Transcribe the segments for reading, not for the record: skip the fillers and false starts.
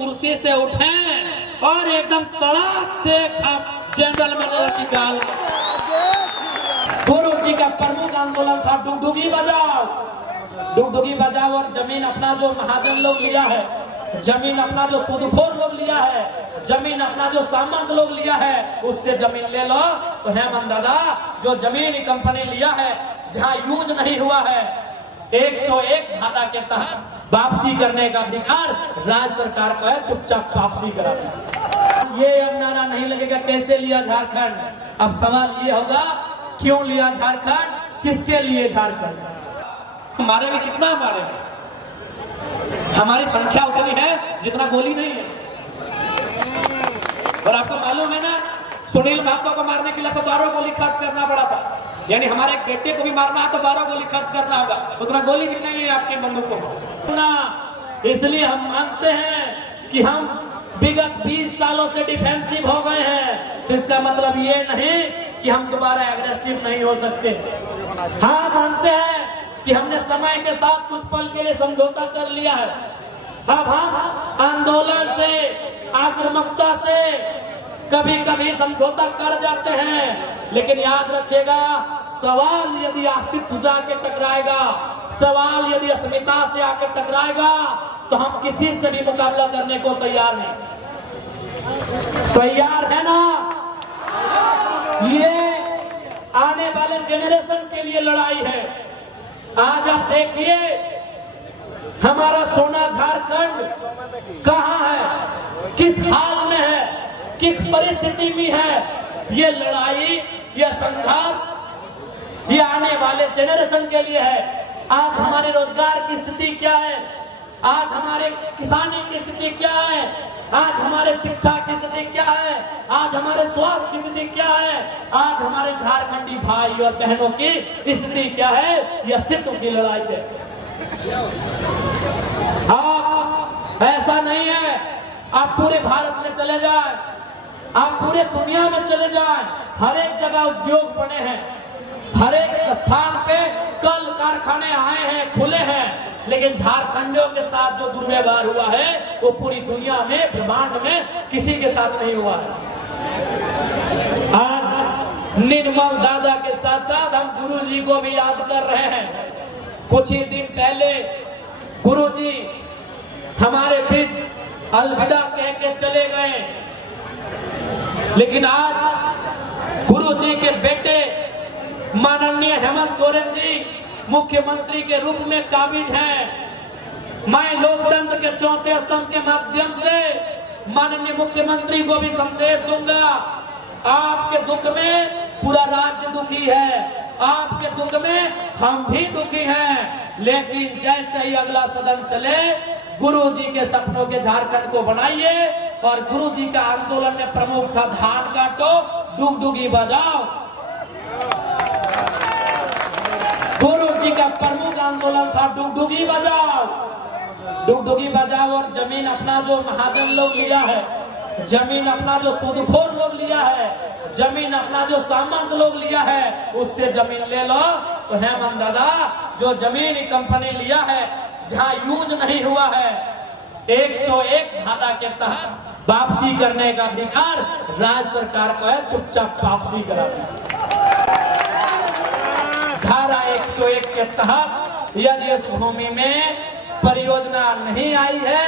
कुर्सी से उठे और एकदम तड़ाक से छाप जनरल मैनेजर की गाल। गुरु जी का प्रमुख आंदोलन था डुगडुगी बजाओ, डुगडुगी बजाओ। और जमीन अपना जो महाजन लोग लिया है, जमीन अपना जो सूदखोर लोग लिया है, जमीन अपना जो सामंत लोग लिया है, उससे जमीन ले लो। तो हेमंत दादा जो जमीन कंपनी लिया है जहां यूज नहीं हुआ है, 101 धारा के तहत वापसी करने का अधिकार राज्य सरकार का है, चुपचाप वापसी करा। ये अब नारा नहीं लगेगा कैसे लिया झारखंड। अब सवाल ये होगा क्यों लिया झारखंड, किसके लिए झारखंड। हमारे में कितना हमारे में हमारी संख्या उतनी है जितना गोली नहीं है। और आपको मालूम है ना, सुनील महतो को मारने के लिए आपको 12 गोली खर्च करना पड़ा था। यानी हमारे एक बेटे को भी मारना है तो 12 गोली खर्च करना होगा, उतना गोली भी नहीं है आपके बंदूकों को। इसलिए हम मानते हैं कि हम विगत 20 सालों से डिफेंसिव हो गए हैं, तो इसका मतलब ये नहीं कि हम दोबारा एग्रेसिव नहीं हो सकते। हाँ मानते हैं कि हमने समय के साथ कुछ पल के लिए समझौता कर लिया है। अब हम आंदोलन से, आक्रामकता से कभी कभी समझौता कर जाते हैं, लेकिन याद रखिएगा सवाल यदि अस्तित्व से आके टकराएगा, सवाल यदि अस्मिता से आके टकराएगा तो हम किसी से भी मुकाबला करने को तैयार हैं। तैयार है ना? ये आने वाले जेनरेशन के लिए लड़ाई है। आज आप देखिए हमारा सोना झारखंड कहां है, किस हाल में है, किस परिस्थिति में है। ये लड़ाई, ये संघर्ष ये आने वाले जेनरेशन के लिए है। आज हमारे रोजगार की स्थिति क्या है, आज हमारे किसानी की स्थिति क्या है, आज हमारे शिक्षा की स्थिति क्या है, आज हमारे स्वास्थ्य की स्थिति क्या है, आज हमारे झारखंडी भाई और बहनों की स्थिति क्या है। ये अस्तित्व की लड़ाई है। आप ऐसा नहीं है आप पूरे भारत में चले जाएं, आप पूरे दुनिया में चले जाएं, हर एक जगह उद्योग बने हैं, हर एक स्थान पे कल कारखाने आए हैं, खुले हैं, लेकिन झारखंडियों के साथ जो दुर्व्यवहार हुआ है वो पूरी दुनिया में, ब्रह्मांड में किसी के साथ नहीं हुआ है। आज निर्मल दादा के साथ साथ हम गुरुजी को भी याद कर रहे हैं। कुछ ही दिन पहले गुरुजी हमारे बीच अलविदा कह के चले गए, लेकिन आज गुरुजी के बेटे माननीय हेमंत सोरेन जी मुख्यमंत्री के रूप में काबिज हैं। मैं लोकतंत्र के चौथे स्तंभ के माध्यम से माननीय मुख्यमंत्री को भी संदेश दूंगा, आपके दुख में पूरा राज्य दुखी है, आपके दुख में हम भी दुखी हैं, लेकिन जैसे ही अगला सदन चले गुरुजी के सपनों के झारखंड को बनाइए। और गुरुजी का आंदोलन में प्रमुख था धान काटो डुगडुगी बजाओ। गुरुजी का प्रमुख आंदोलन था डुगडुगी बजाओ, डुगडुगी बजाओ। और जमीन अपना जो महाजन लोग लिया है, जमीन अपना जो सूदखोर लोग लिया है, जमीन अपना जो सामंत लोग लिया है, उससे जमीन ले लो। तो हेमंत दादा जो जमीन कंपनी लिया है जहां यूज नहीं हुआ है, 101 धारा के तहत वापसी करने का अधिकार राज्य सरकार को है, चुपचाप वापसी करा। धारा 101 के तहत यदि इस भूमि में परियोजना नहीं आई है,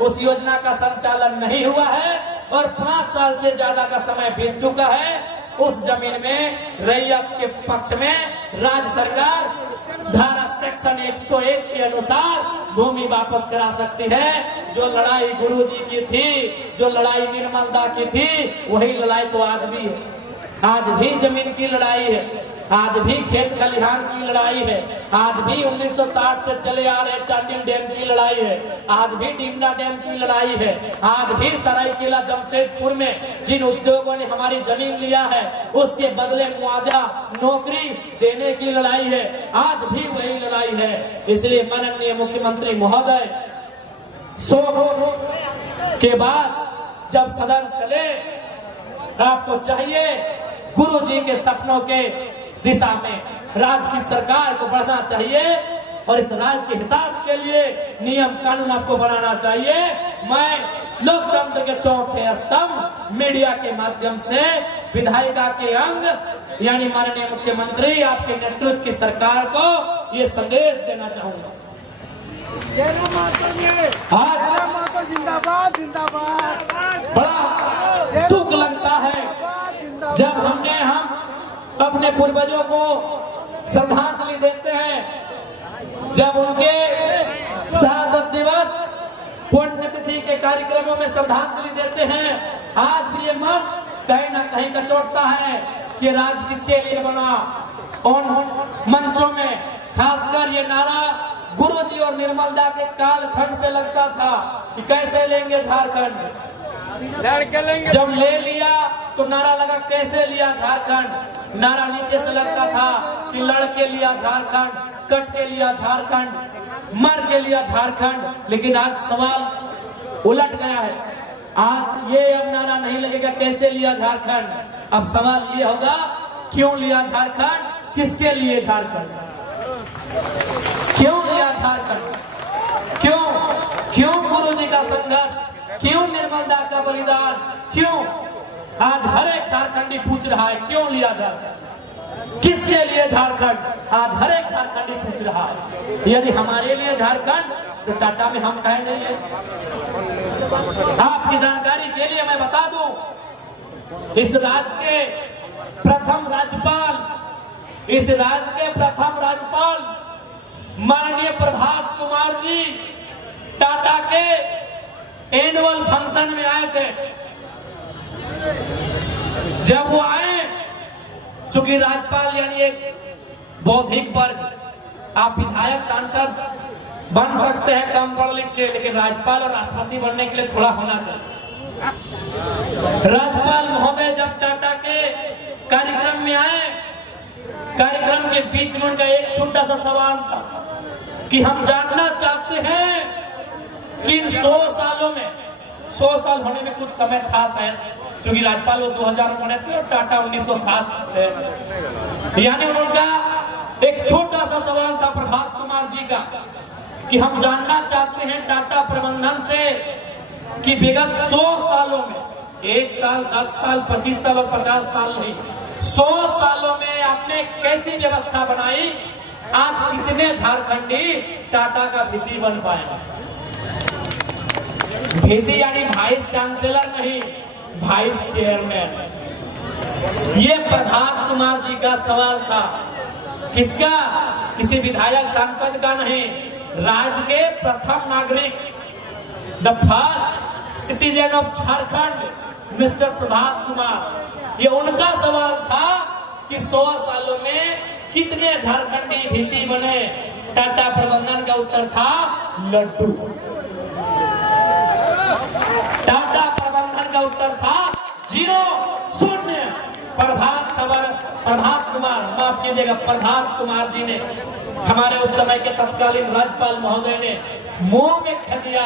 उस योजना का संचालन नहीं हुआ है और 5 साल से ज्यादा का समय बीत चुका है, उस जमीन में रैयत के पक्ष में राज्य सरकार धारा सेक्शन 101 के अनुसार भूमि वापस करा सकती है। जो लड़ाई गुरुजी की थी, जो लड़ाई निर्मलदा की थी, वही लड़ाई तो आज भी है। आज भी जमीन की लड़ाई है, आज भी खेत खलिहान की लड़ाई है, आज भी 1960 से चले आ रहे चांडिल डैम की लड़ाई है, आज भी डिमना डैम की लड़ाई है, आज भी सरायकेला जमशेदपुर में जिन उद्योगों ने हमारी जमीन लिया है उसके बदले मुआवजा नौकरी देने की लड़ाई है, आज भी वही लड़ाई है। इसलिए माननीय मुख्यमंत्री महोदय 100 के बाद जब सदन चले, आपको चाहिए गुरुजी के सपनों के दिशा में राज्य की सरकार को बढ़ना चाहिए और इस राज्य के हितार्थ के लिए नियम कानून आपको बनाना चाहिए। मैं लोकतंत्र के चौथे स्तंभ मीडिया के माध्यम से विधायिका के अंग यानी माननीय मुख्यमंत्री आपके नेतृत्व की सरकार को ये संदेश देना चाहूंगा। आज जिंदाबाद जिंदाबाद। बड़ा दुख लगता है जब हम अपने पूर्वजों को श्रद्धांजलि देते हैं, जब उनके शहादत दिवस पुण्यतिथि के कार्यक्रमों में श्रद्धांजलि देते हैं। आज भी ये मन कहीं ना कहीं कचोटता है कि राज किसके लिए बना। उन मंचों में खासकर ये नारा गुरुजी और निर्मलदा के कालखंड से लगता था कि कैसे लेंगे झारखंड। जब ले लिया तो नारा लगा कैसे लिया झारखंड। नारा नीचे से लगता था कि लड़के लिया झारखंड, कट के लिया झारखंड, मर के लिया झारखंड। लेकिन आज सवाल उलट गया है। आज ये अब नारा नहीं लगेगा कैसे लिया झारखंड, अब सवाल ये होगा क्यों लिया झारखंड, किसके लिए झारखंड, क्यों लिया झारखंड, क्यों गुरुजी का संघर्ष, क्यों निर्मलदा का बलिदान, क्यों। आज हर एक झारखंडी पूछ रहा है क्यों लिया झारखंड, किसके लिए झारखंड। आज हर एक झारखंडी पूछ रहा है। यदि हमारे लिए झारखंड तो टाटा में हम कहे नहीं है। आपकी जानकारी के लिए मैं बता दूं, इस राज्य के प्रथम राज्यपाल माननीय प्रभात कुमार जी टाटा के एनुअल फंक्शन में आए थे। जब वो आए, चूंकि राज्यपाल यानी एक बौद्धिक वर्ग, आप विधायक सांसद बन सकते हैं कम पढ़ लिख के, लेकिन राज्यपाल और राष्ट्रपति बनने के लिए थोड़ा होना चाहिए। राज्यपाल महोदय जब टाटा के कार्यक्रम में आए, कार्यक्रम के बीच में उनका एक छोटा सा सवाल था कि हम जानना चाहते हैं कि इन 100 सालों में, 100 साल होने में कुछ समय था शायद, क्योंकि राज्यपाल वो 2000 बने थे और टाटा 1907 से, यानी उनका एक छोटा सा सवाल था प्रभात कुमार जी का कि हम जानना चाहते हैं टाटा प्रबंधन से कि विगत 100 सालों में, 1 साल, 10 साल, 25 साल और 50 साल नहीं, 100 सालों में आपने कैसी व्यवस्था बनाई, आज कितने झारखंडी टाटा का वीसी बन पाए। वीसी यानी वाइस चांसलर नहीं, वाइस चेयरमैन। ये प्रभात कुमार जी का सवाल था। किसका? किसी विधायक सांसद का नहीं, राज्य के प्रथम नागरिक, the first citizen of Jharkhand mister Prabhat Kumar. ये उनका सवाल था कि 100 सालों में कितने झारखंडी वीसी बने। टाटा प्रबंधन का उत्तर था लड्डू। टाटा प्रबंधन का उत्तर था 0, 0। प्रभात कुमार, माफ कीजिएगा, प्रभात कुमार जी ने, हमारे उस समय के तत्कालीन राज्यपाल महोदय ने मुंह में कह दिया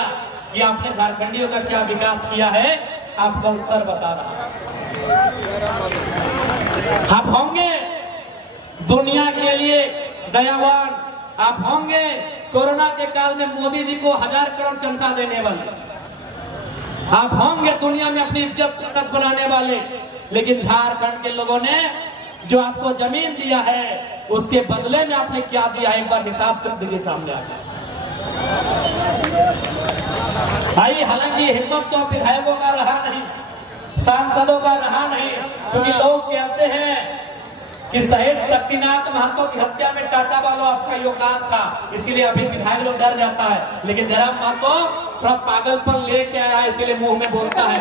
कि आपने झारखंडियों का क्या विकास किया है, आपका उत्तर बता रहा। आप होंगे दुनिया के लिए दयावान, आप होंगे कोरोना के काल में मोदी जी को 1000 करोड़ चंदा देने वाले, आप होंगे दुनिया में अपनी इज्जत सड़क बनाने वाले। लेकिन झारखंड के लोगों ने जो आपको जमीन दिया है उसके बदले में आपने क्या दिया है, एक बार हिसाब कर दीजिए सामने आके। हालांकि हिम्मत तो विधायकों का रहा नहीं, सांसदों का रहा नहीं, क्योंकि लोग कहते हैं कि शहीद शक्तिनाथ महतो की हत्या में टाटा वालों आपका योगदान था, इसीलिए अभी विधायक लोग डर जाता है। लेकिन जयराम महतो थोड़ा पागलपन लेके आया है, इसीलिए मुंह में बोलता है।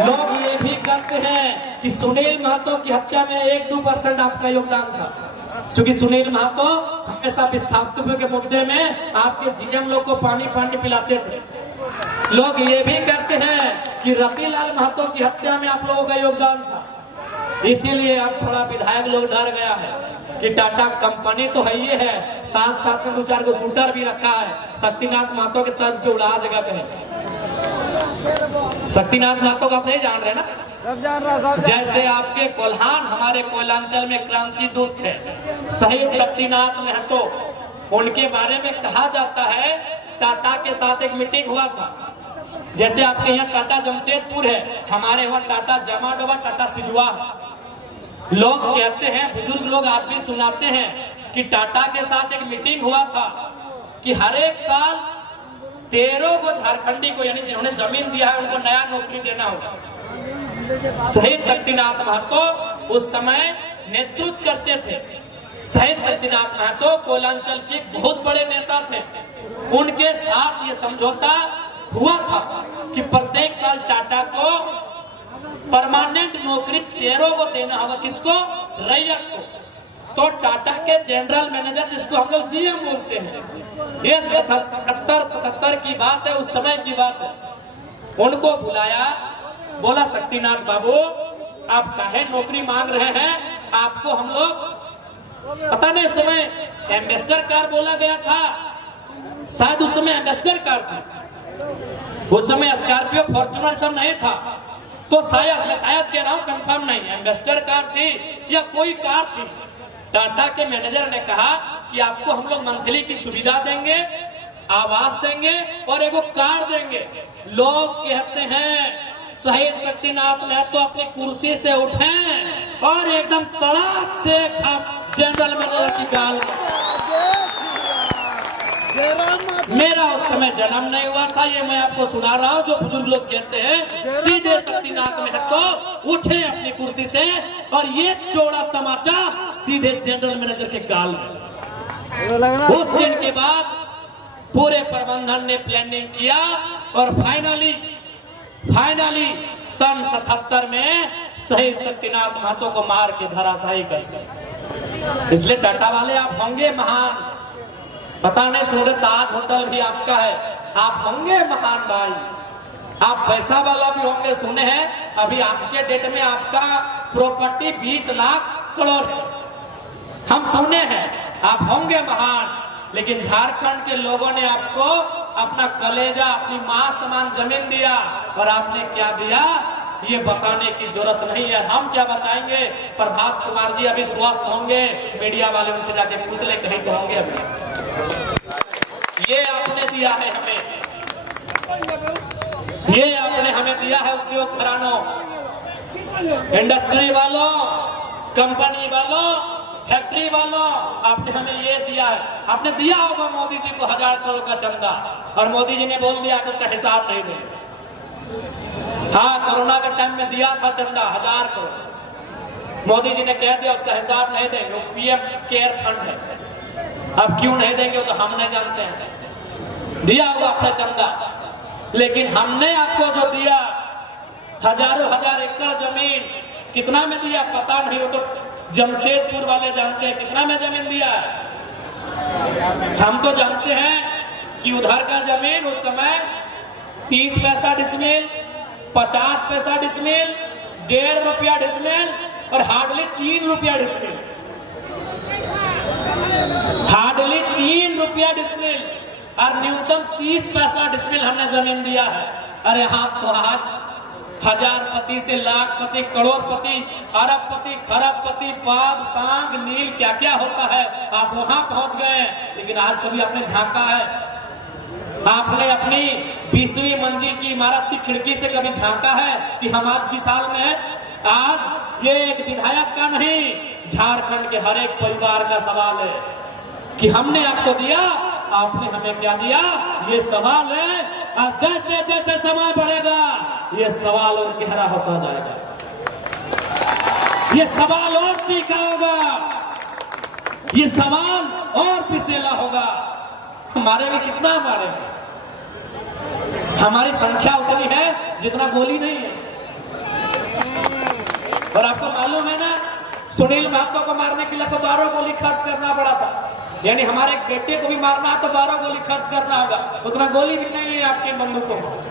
लोग ये भी कहते हैं कि सुनील महतो की हत्या में 1-2% आपका योगदान था, क्योंकि सुनील महतो हमेशा विस्थापितों के मुद्दे में आपके जीएम लोग को पानी पिलाते थे। लोग ये भी कहते हैं कि रतिलाल महतो की हत्या में आप लोगों का योगदान था, इसीलिए अब थोड़ा विधायक लोग डर गया है कि टाटा कंपनी तो है ये है, साथ साथ में 2-4 को शूटर भी रखा है, शक्तिनाथ महतो के तर्ज पे उड़ा देगा कहीं। शक्तिनाथ महतो को आप नहीं जान रहे ना? सब जान रहा। जैसे आपके कोल्हान हमारे कोयलांचल में क्रांति दूत थे शहीद शक्तिनाथ महतो, उनके बारे में कहा जाता है टाटा के साथ एक मीटिंग हुआ था जैसे आपके यहाँ टाटा जमशेदपुर है, हमारे वहाँ टाटा जमाडोबा, टाटा सिजुआ। लोग कहते हैं, बुजुर्ग लोग आज भी सुनाते हैं कि टाटा के साथ एक मीटिंग हुआ था कि हर एक साल 13 को झारखंडी को, यानी जिन्होंने जमीन दिया है उनको नया नौकरी देना होगा। शहीद शक्तिनाथ महतो उस समय नेतृत्व करते थे। शहीद शक्तिनाथ महतो कोलांचल के बहुत बड़े नेता थे। उनके साथ ये समझौता हुआ था कि प्रत्येक साल टाटा को परमानेंट नौकरी 13 को देना होगा। किसको? रैयत को। तो टाटा के जनरल मैनेजर, जिसको हम लोग जीएम बोलते हैं, ये 77 की बात है, उस समय की बात है। उनको बुलाया, बोला शक्तिनाथ बाबू आप काहे नौकरी मांग रहे हैं? आपको हम लोग, पता नहीं उस समय एम्बेसडर कार बोला गया था, शायद उस समय एम्बेसडर कार थी, उस समय स्कॉर्पियो फॉर्च्यूनर सब नहीं था। तो शायद, मैं शायद कह रहा हूँ, कंफर्म नहीं, एम्बेसडर कार थी या कोई कार थी। टाटा के मैनेजर ने कहा कि आपको हम लोग मंथली की सुविधा देंगे, आवास देंगे और एगो कार देंगे। लोग कहते हैं शहीद शक्तिनाथ महतो अपनी कुर्सी से उठे और एकदम तड़ाक से छाप जनरल मैनेजर की गाल। मेरा उस समय जन्म नहीं हुआ था, ये मैं आपको सुना रहा हूँ। जो बुजुर्ग लोग कहते हैं, सीधे शक्तिनाथ महतो उठे अपनी कुर्सी से और ये चौड़ा तमाचा सीधे जनरल मैनेजर के गाल में। उस दिन के बाद पूरे प्रबंधन ने प्लानिंग किया और फाइनली सन 77 में शहीद शक्तिनाथ महतो को मार के धराशायी कर दिया। इसलिए टाटा वाले आप होंगे महान। पता नहीं सूरत ताज होटल भी आपका है, आप होंगे महान भाई, आप पैसा वाला भी होंगे। सुने हैं अभी आज के डेट में आपका प्रॉपर्टी 20 लाख करोड़ है, हम सुने हैं, आप होंगे महान। लेकिन झारखंड के लोगों ने आपको अपना कलेजा, अपनी मां समान जमीन दिया और आपने क्या दिया ये बताने की जरूरत नहीं है। हम क्या बताएंगे? प्रभात कुमार जी अभी स्वस्थ होंगे, मीडिया वाले उनसे जाके पूछ ले, कहीं तो होंगे अभी। ये आपने दिया है हमें, ये आपने हमें दिया है उद्योग घरानों, इंडस्ट्री वालों, कंपनी वालों, फैक्ट्री वालों, आपने हमें ये दिया है। आपने दिया होगा मोदी जी को 1000 करोड़ का चंदा और मोदी जी ने बोल दिया कि उसका हिसाब नहीं देंगे। हाँ, कोरोना के टाइम में दिया था चंदा 1000 करोड़, मोदी जी ने कह दिया उसका हिसाब नहीं देंगे, वो पीएम केयर फंड है। अब क्यों नहीं देंगे तो हम नहीं जानते हैं, दिया होगा अपना चंदा। लेकिन हमने आपको जो दिया हजारों हजार एकड़ जमीन, कितना में दिया पता नहीं, वो तो जमशेदपुर वाले जानते हैं कितना में जमीन दिया है। हम तो जानते हैं कि उधर का जमीन उस समय 30 पैसा डिसमिल, 50 पैसा डिसमिल, 1.5 रुपया डिसमिल और हार्डली 3 रुपया डिसमिल, हार्डली 3 रुपया डिसमिल और न्यूनतम 30 पैसा डिसमिल हमने जमीन दिया है। अरे हाँ, तो आज हजारपति से लाखपति, करोड़पति, अरबपति, खरबपति, पाद, सांग, नील, क्या क्या होता है, आप वहां पहुंच गए। लेकिन आज कभी आपने झांका है? आपने अपनी 20वीं मंजिल की इमारत की खिड़की से कभी झांका है कि हम आज की साल में हैं? आज ये एक विधायक का नहीं, झारखंड के हर एक परिवार का सवाल है कि हमने आपको दिया, आपने हमें क्या दिया, ये सवाल है। और जैसे जैसे समय बढ़ेगा ये सवाल और गहरा होता जाएगा, ये सवाल और तीखा होगा, ये सवाल और पिसेला होगा। हमारे में कितना हमारे में, हमारी संख्या उतनी है जितना गोली नहीं है। और आपको मालूम है ना, सुनील महतो को मारने के लिए 12 गोली खर्च करना पड़ा था। यानी हमारे एक बेटे को भी मारना है तो 12 गोली खर्च करना होगा, उतना गोली भी नहीं है आपकी बंदूकों में।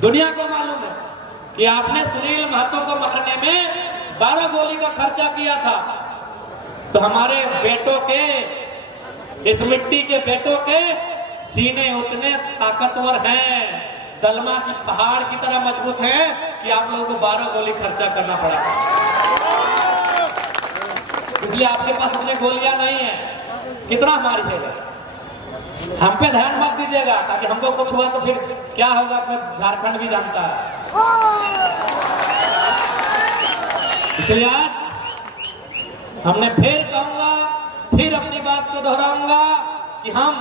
दुनिया को मालूम है कि आपने सुनील महतो को मारने में 12 गोली का खर्चा किया था। तो हमारे बेटों के, इस मिट्टी के बेटों के सीने उतने ताकतवर हैं, दलमा की पहाड़ की तरह मजबूत है कि आप लोगों को 12 गोली खर्चा करना पड़ा। इसलिए आपके पास उतने गोलियां नहीं है। कितना हमारी है? हम पे ध्यान मत दीजिएगा, ताकि हमको कुछ हुआ तो फिर क्या होगा अपने झारखंड भी जानता है। इसलिए आज हमने फिर कहूंगा, फिर अपनी बात को दोहराऊंगा कि हम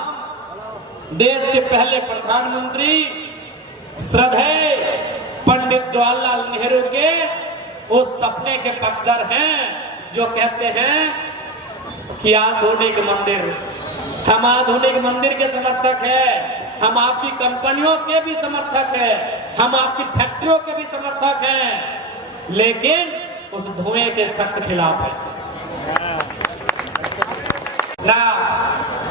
देश के पहले प्रधानमंत्री श्रद्धेय पंडित जवाहरलाल नेहरू के उस सपने के पक्षधर हैं जो कहते हैं कि आधुनिक मंदिर, हम आधुनिक मंदिर के समर्थक हैं, हम आपकी कंपनियों के भी समर्थक हैं, हम आपकी फैक्ट्रियों के भी समर्थक हैं, लेकिन उस धुएं के सख्त खिलाफ है। ना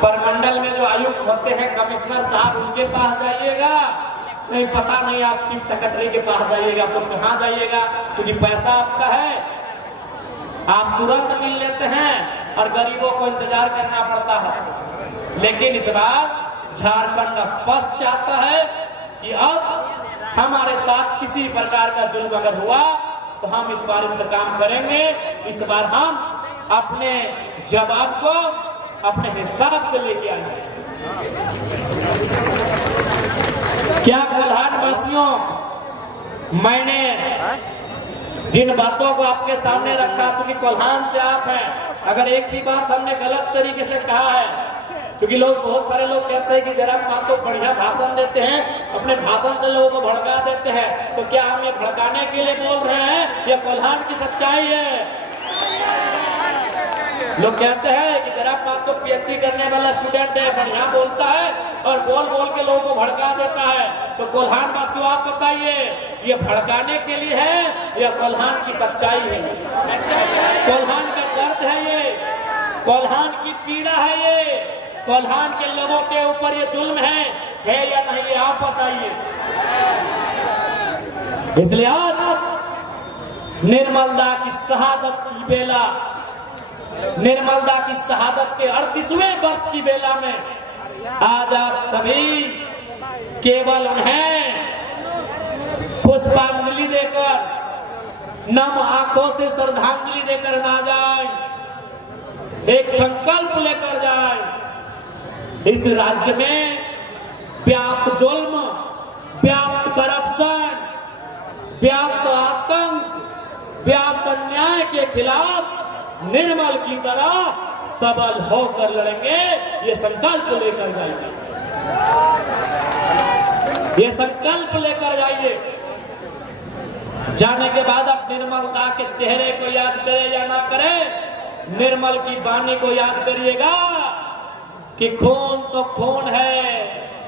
परमंडल में जो आयुक्त होते हैं, कमिश्नर साहब, उनके पास जाइएगा, नहीं पता नहीं आप चीफ सेक्रेटरी के पास जाइएगा, तो कहाँ जाइएगा, क्योंकि पैसा आपका है, आप तुरंत मिल लेते हैं और गरीबों को इंतजार करना पड़ता है। लेकिन इस बार झारखंड स्पष्ट चाहता है कि अब हमारे साथ किसी प्रकार का जुल्म अगर हुआ तो हम इस बार इंतकाम करेंगे। इस बार हम अपने जवाब को अपने हिसाब से लेके आएंगे। क्या कोल्हान वासियों, मैंने जिन बातों को आपके सामने रखा, चूंकि कोल्हान से आप हैं, अगर एक भी बात हमने गलत तरीके से कहा है, क्योंकि लोग, बहुत सारे लोग कहते हैं कि जरा आप तो बढ़िया भाषण देते हैं, अपने भाषण से लोगों को भड़का देते हैं, तो क्या हम ये भड़काने के लिए बोल रहे हैं या कोल्हान की सच्चाई है? लोग कहते हैं कि जरा आप तो पीएचडी करने वाला स्टूडेंट है, बढ़िया बोलता है और बोल बोल के लोगों को भड़का देता है। तो कोल्हान वासियों, आप बताइए, ये भड़काने के लिए है या कोल्हान की सच्चाई है? कोल्हान का दर्द है ये, कोल्हान की पीड़ा है ये, कोल्हान के लोगों के ऊपर ये जुल्म है या नहीं, ये आप बताइए। इसलिए आज निर्मलदा की शहादत की बेला, निर्मलदा की शहादत के 38वें वर्ष की बेला में आज आप सभी केवल उन्हें पुष्पांजलि देकर, नम आंखों से श्रद्धांजलि देकर ना जाए, एक संकल्प लेकर जाए। इस राज्य में व्याप्त जुल्म, व्याप्त करप्शन, व्याप्त आतंक, व्याप्त अन्याय के खिलाफ निर्मल की तरह सबल होकर लड़ेंगे। ये संकल्प लेकर जाइए, ये संकल्प लेकर जाइए। जाने के बाद आप निर्मलता के चेहरे को याद करें या ना करें, निर्मल की वाणी को याद करिएगा कि खून तो खून है,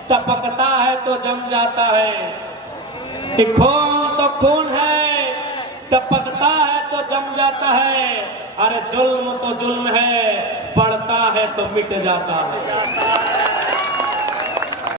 टपकता है तो जम जाता है, कि खून तो खून है, टपकता है तो जम जाता है, अरे जुल्म तो जुल्म है, पड़ता है तो मिट जाता है।